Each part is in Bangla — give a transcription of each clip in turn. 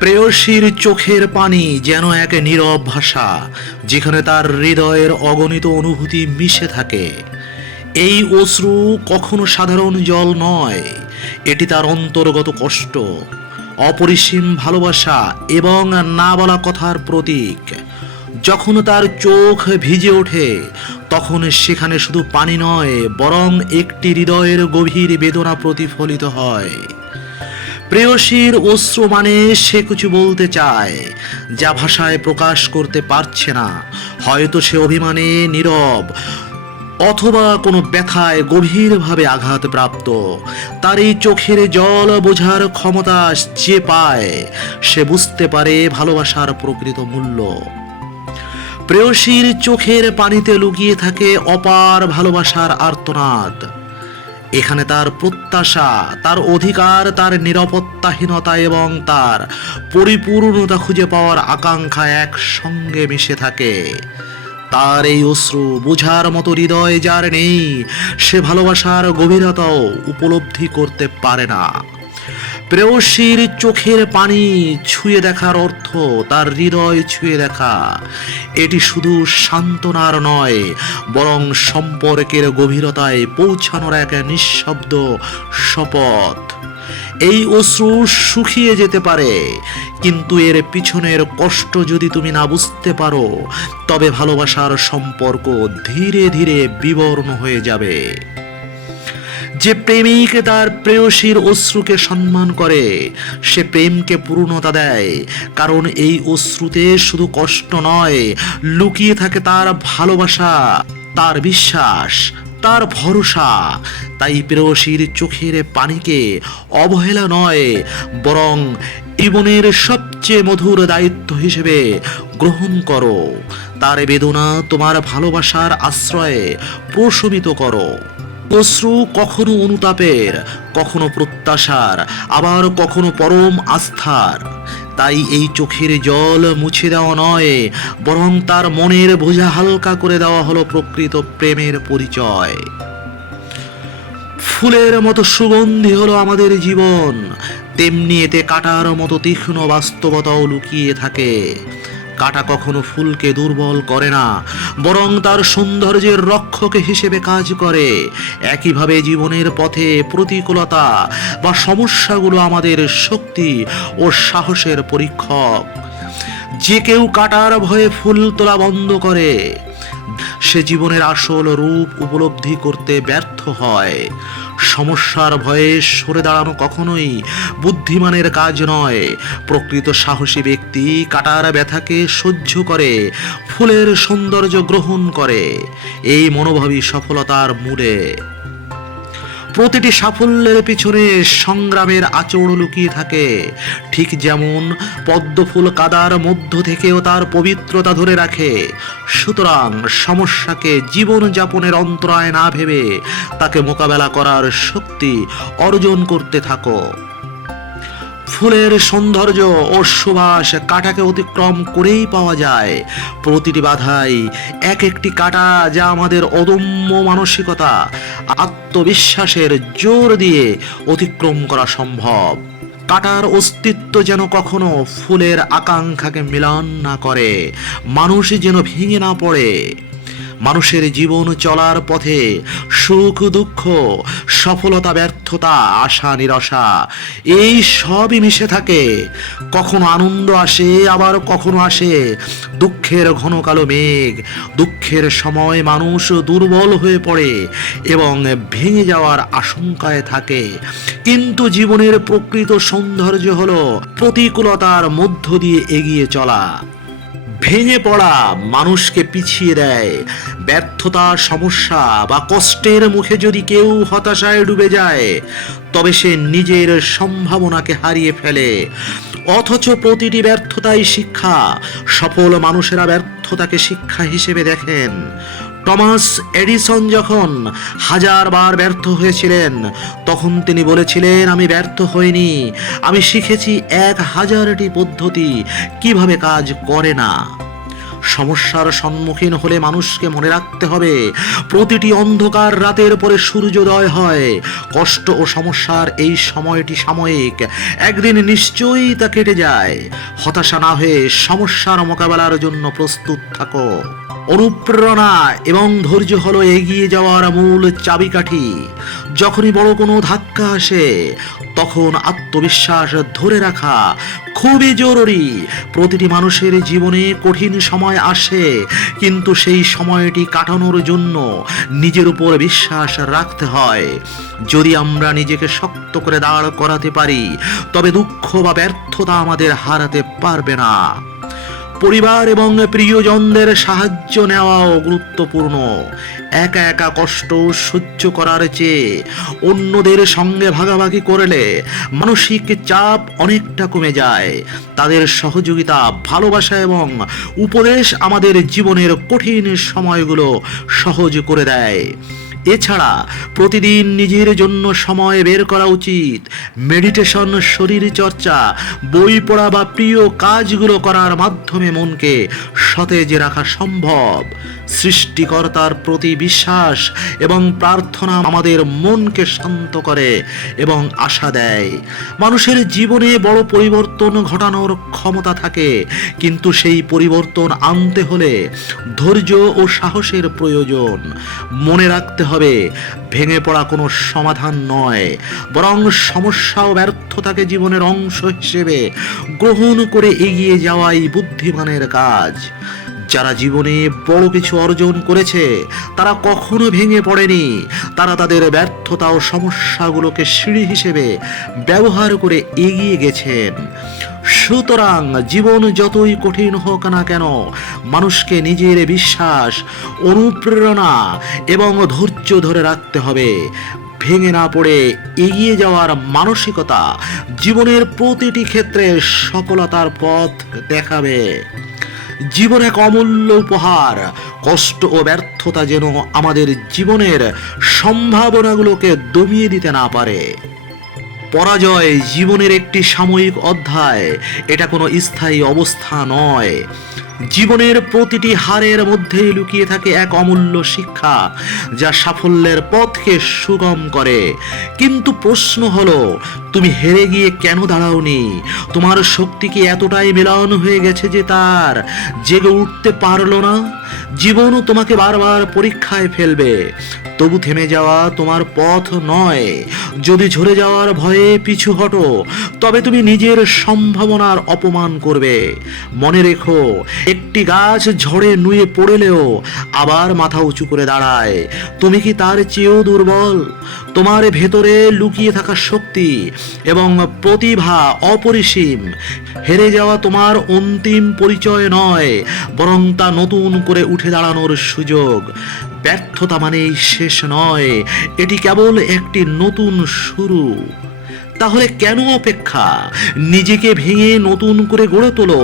প্রেয়সীর চোখের পানি যেন এক নীরব ভাষা, যেখানে তার হৃদয়ের অগণিত অনুভূতি মিশে থাকে। এই অশ্রু কখনো সাধারণ জল নয়, এটি তার অন্তর্গত কষ্ট, অপরিসীম ভালোবাসা এবং না বলা কথার প্রতীক। যখন তার চোখ ভিজে ওঠে, তখন সেখানে শুধু পানি নয়, বরং একটি হৃদয়ের গভীর বেদনা প্রতিফলিত হয়। প্রেয়সীর অশ্রু মানে সে কিছু বলতে চায়, যা ভাষায় প্রকাশ করতে পারছে না। হয়তো সে অভিমানে নীরব, অথবা কোনো ব্যথায় গভীরভাবে আঘাতপ্রাপ্ত। তার এই চোখের জল বোঝার ক্ষমতা যে পায়, সে বুঝতে পারে ভালোবাসার প্রকৃত মূল্য। প্রেয়সীর চোখের পানিতে লুকিয়ে থাকে অপার ভালোবাসার আর্তনাদ। এখানে তার প্রত্যাশা, তার অধিকার, তার নিরাপত্তাহীনতা এবং তার পরিপূর্ণতা খুঁজে পাওয়ার আকাঙ্ক্ষা একসঙ্গে মিশে থাকে। তার এই অশ্রু বোঝার মতো হৃদয় যার নেই, সে ভালোবাসার গভীরতাও উপলব্ধি করতে পারে না। প্রেয়সীর চোখের পানি ছুঁয়ে দেখার অর্থ তার হৃদয় ছুঁয়ে দেখা। এটি শুধু সান্ত্বনার নয়, বরং সম্পর্কের গভীরতায় পৌঁছানোর এক নিঃশব্দ শপথ। এই অশ্রু শুকিয়ে যেতে পারে, কিন্তু এর পিছনের কষ্ট যদি তুমি না বুঝতে পারো, তবে ভালোবাসার সম্পর্ক ধীরে ধীরে বিবর্ণ হয়ে যাবে। যে প্রেমিক তার প্রেয়সীর অশ্রুকে সম্মান করে, সে প্রেমকে পূর্ণতা দেয়। কারণ এই অশ্রুতে শুধু কষ্ট নয়, লুকিয়ে থাকে তার ভালোবাসা, তার বিশ্বাস, তার ভরসা। তাই প্রেয়সীর চোখের পানিকে অবহেলা নয়, বরং জীবনের সবচেয়ে মধুর দায়িত্ব হিসেবে গ্রহণ করো। তার বেদনা তোমার ভালোবাসার আশ্রয়ে প্রশমিত করো। অশ্রু কখনো অনুতাপের, কখনো প্রত্যাশার, আবার কখনো পরম আস্থার। তাই এই চোখের জল মুছে দেওয়া নয়, বরং তার মনের বোঝা হালকা করে দেওয়া হলো প্রকৃত প্রেমের পরিচয়। ফুলের মতো সুগন্ধি হলো আমাদের জীবন, তেমনি এতে কাঁটার মতো তীক্ষ্ণ বাস্তবতাও লুকিয়ে থাকে। কাঁটা কখনো ফুলকে দুর্বল করে না, বরং তার সৌন্দর্যের রক্ষক হিসেবে কাজ করে। একইভাবে জীবনের পথে প্রতিকূলতা বা সমস্যাগুলো আমাদের শক্তি ও সাহসের পরীক্ষক। যে কেউ কাঁটার ভয়ে ফুল তোলা বন্ধ করে, সে জীবনের আসল রূপ উপলব্ধি করতে ব্যর্থ হয়। সমস্যার ভয়ে সরে দাঁড়ানো কখনোই বুদ্ধিমানের কাজ নয়। প্রকৃত সাহসী ব্যক্তি কাঁটার ব্যথাকে সহ্য করে, ফুলের সৌন্দর্য গ্রহণ করে। এই মনোভাবই সফলতার মূলে। প্রতিটি সাফল্যের পিছনে সংগ্রামের আচরণ লুকিয়ে থাকে। ঠিক যেমন পদ্মফুল কাদার মধ্য থেকেও তার পবিত্রতা ধরে রাখে। সুতরাং সমস্যাকে জীবনযাপনের অন্তরায় না ভেবে তাকে মোকাবেলা করার শক্তি অর্জন করতে থাকো। ফুলের সৌন্দর্য ও সুবাস কাঁটাকে অতিক্রম করেই পাওয়া যায়। প্রতিটি বাধাই এক একটি কাঁটা, যা আমাদের অদম্য মানসিকতা, আত্মবিশ্বাসের জোর দিয়ে অতিক্রম করা সম্ভব। কাঁটার অস্তিত্ব যেন কখনো ফুলের আকাঙ্ক্ষাকে মিলান না করে, মানুষ যেন ভেঙে না পড়ে। মানুষের জীবন চলার পথে সুখ দুঃখ, সফলতা ব্যর্থতা, আশা নিরাশা, এই সবই মিশে থাকে। কখনো আনন্দ আসে, আবার কখনো আসে দুঃখের ঘন কালো মেঘ। দুঃখের সময় মানুষ দুর্বল হয়ে পড়ে এবং ভেঙে যাওয়ার আশঙ্কায় থাকে। কিন্তু জীবনের প্রকৃত সৌন্দর্য হলো প্রতিকূলতার মধ্য দিয়ে এগিয়ে চলা। ভেঙে পড়া মানুষকে পিছিয়ে দেয়। ব্যর্থতা, সমস্যা বা কষ্টের মুখে যদি কেউ হতাশায় ডুবে যায়, তবে সে নিজের সম্ভাবনাকে হারিয়ে ফেলে। অথচ প্রতিটি ব্যর্থতাই শিক্ষা। সফল মানুষেরা ব্যর্থতাকে শিক্ষা হিসেবে দেখেন। টমাস এডিসন যখন হাজারবার ব্যর্থ হয়েছিলেন, তখন তিনি বলেছিলেন, আমি ব্যর্থ হইনি, আমি শিখেছি 1000টি পদ্ধতি কিভাবে কাজ করে না। সমস্যার সম্মুখীন হলে মানুষকে মনে রাখতে হবে, প্রতিটি অন্ধকার রাতের পরে সূর্যোদয় হয়। কষ্ট ও সমস্যার এই সময়টি সাময়িক, একদিন নিশ্চয়ই তা কেটে যায়। হতাশা না হয়ে সমস্যার মোকাবেলার জন্য প্রস্তুত থাকো। অনুপ্রেরণা এবং ধৈর্য হলো এগিয়ে যাওয়ার মূল চাবিকাঠি। যখনই বড় কোনো ধাক্কা আসে, তখন আত্মবিশ্বাস ধরে রাখা খুবই জরুরি। প্রতিটি মানুষের জীবনে কঠিন সময় আসে, কিন্তু সেই সময়টি কাটানোর জন্য নিজের উপর বিশ্বাস রাখতে হয়। যদি আমরা নিজেকে শক্ত করে দাঁড় করাতে পারি, তবে দুঃখ বা ব্যর্থতা আমাদের হারাতে পারবে না। পরিবার এবং প্রিয়জনদের সাহায্য নেওয়াও গুরুত্বপূর্ণ। একা একা কষ্ট সহ্য করার চেয়ে অন্যদের সঙ্গে ভাগাভাগি করলে মানসিক চাপ অনেকটা কমে যায়। তাদের সহযোগিতা, ভালোবাসা এবং উপদেশ আমাদের জীবনের কঠিন সময়গুলো সহজ করে দেয়। এছাড়া প্রতিদিন নিজের জন্য সময় বের করা উচিত। মেডিটেশন, শরীর চর্চা, বই পড়া বা প্রিয় কাজগুলো করার মাধ্যমে মনকে সতেজ রাখা সম্ভব। সৃষ্টিকর্তার প্রতি বিশ্বাস এবং প্রার্থনা আমাদের মনকে শান্ত করে এবং আশা দেয়। মানুষের জীবনে বড় পরিবর্তন ঘটানোর ক্ষমতা থাকে, কিন্তু সেই পরিবর্তন আনতে হলে ধৈর্য ও সাহসের প্রয়োজন। মনে রাখতে হবে, ভেঙে পড়া কোনো সমাধান নয়, বরং সমস্যা ও ব্যর্থতাকে জীবনের অংশ হিসেবে গ্রহণ করে এগিয়ে যাওয়াই বুদ্ধিমানের কাজ। যারা জীবনে বড় কিছু অর্জন করেছে, তারা কখনো ভেঙে পড়েনি। তারা তাদের ব্যর্থতা ও সমস্যাগুলোকে সিঁড়ি হিসেবে ব্যবহার করে এগিয়ে গেছেন। সুতরাং জীবন যতই কঠিন হোক না কেন, মানুষকে নিজের বিশ্বাস, অনুপ্রেরণা এবং ধৈর্য ধরে রাখতে হবে। ভেঙে না পড়ে এগিয়ে যাওয়ার মানসিকতা জীবনের প্রতিটি ক্ষেত্রে সফলতার পথ দেখাবে। জীবন এক অমূল্য উপহার। কষ্ট ও ব্যর্থতা যেন আমাদের জীবনের সম্ভাবনাগুলোকে দমিয়ে দিতে না পারে। পরাজয় জীবনের একটি সাময়িক অধ্যায়, এটা কোনো স্থায়ী অবস্থা নয়। জীবনের প্রতিটি হারের মধ্যেই লুকিয়ে থাকে এক অমূল্য শিক্ষা, যা সাফল্যের পথকে সুগম করে। কিন্তু প্রশ্ন হলো, তুমি হেরে গিয়ে কেন দাঁড়াওনি? তোমার শক্তি কি এতটাই মিলন হয়ে গেছে যে তার জেগে উঠতে পারলো না? জীবনও তোমাকে বারবার পরীক্ষায় ফেলবে, তবু থেমে যাওয়া তোমার পথ নয়। যদি ঝরে যাওয়ার ভয়ে পিছু হটো, তবে তুমি নিজের সম্ভাবনার অপমান করবে। মনে রেখো, একটি গাছ ঝড়ে নুয়ে পড়লেও আবার মাথা উঁচু করে দাঁড়ায়। তুমি কি তার চেয়েও দুর্বল? তোমার ভেতরে লুকিয়ে থাকা শক্তি এবং প্রতিভা অপরিসীম। হেরে যাওয়া তোমার অন্তিম পরিচয় নয়, বরং তা নতুন করে উঠে দাঁড়ানোর সুযোগ। ব্যর্থতা মানেই শেষ নয়, এটি কেবল একটি নতুন শুরু। তাহলে কেন অপেক্ষা? নিজেকে ভেঙে নতুন করে গড়ে তোলো।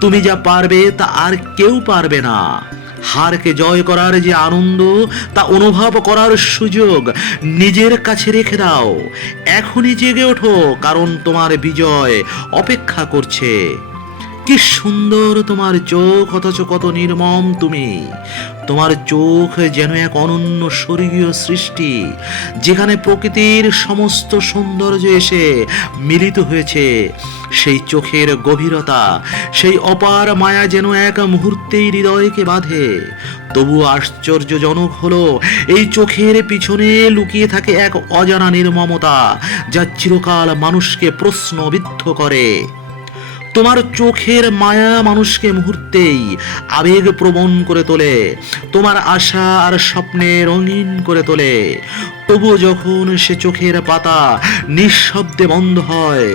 তুমি যা পারবে তা আর কেউ পারবে না। হারকে জয় করার যে আনন্দ, তা অনুভব করার সুযোগ নিজের কাছে রেখে দাও। এখনই জেগে ওঠো, কারণ তোমার বিজয় অপেক্ষা করছে। কি সুন্দর তোমার চোখ, অথচ কত নির্মম তুমি। তোমার চোখ যেন এক অনন্য স্বর্গীয় সৃষ্টি, যেখানে প্রকৃতির সমস্ত সৌন্দর্য এসে মিলিত হয়েছে। সেই চোখের গভীরতা, সেই অপার মায়া যেন এক মুহূর্তেই হৃদয়কে বাঁধে। তবু আশ্চর্যজনক হলো, এই চোখের পিছনে লুকিয়ে থাকে এক অজানা নির্মমতা, যা চিরকাল মানুষকে প্রশ্নবিদ্ধ করে। তোমার চোখের মায়া মানুষকে মুহূর্তেই আবেগপ্রবণ করে তোলে, তোমার আশা আর স্বপ্নে রঙিন করে তোলে। তবুও যখন সে চোখের পাতা নিঃশব্দে বন্ধ হয়,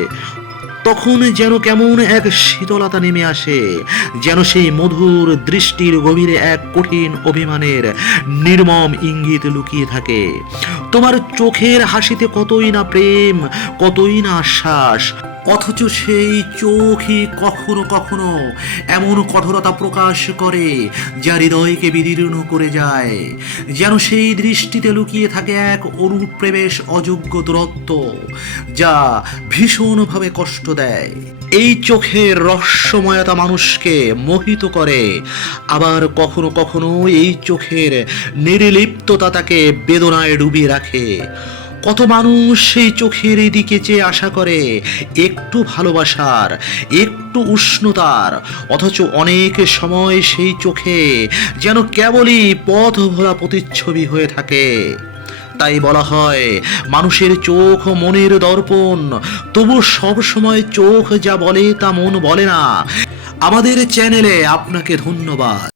তখন যেন কেমন এক শীতলতা নেমে আসে, যেন সেই মধুর দৃষ্টির গভীরে এক কঠিন অভিমানের নির্মম ইঙ্গিত লুকিয়ে থাকে। তোমার চোখের হাসিতে কতই না প্রেম, কতই না আশ্বাস। অথচ সেই চোখই কখনো কখনো এমন কঠোরতা প্রকাশ করে যা হৃদয়কে বিদীর্ণ করে যায়, যেন সেই দৃষ্টিতে লুকিয়ে থাকে এক অনুপ্রবেশ অযোগ্য দূরত্ব যা ভীষণভাবে কষ্ট দেয়। এই চোখের রহস্যময়তা মানুষকে মোহিত করে, আবার কখনো কখনো এই চোখের নির্লিপ্ততা তাকে বেদনায় ডুবিয়ে রাখে। কত মানুষ সেই চোখের দিকে চেয়ে আশা করে একটু ভালোবাসার, একটু উষ্ণতার, অথচ অনেক সময় সেই চোখে যেন কেবলই পথ ভোলা প্রতিচ্ছবি হয়ে থাকে। তাই বলা হয় মানুষের চোখ মনের দর্পণ, তবু সব সময় চোখ যা বলে তা মন বলে না। আমাদের চ্যানেলে আপনাকে ধন্যবাদ।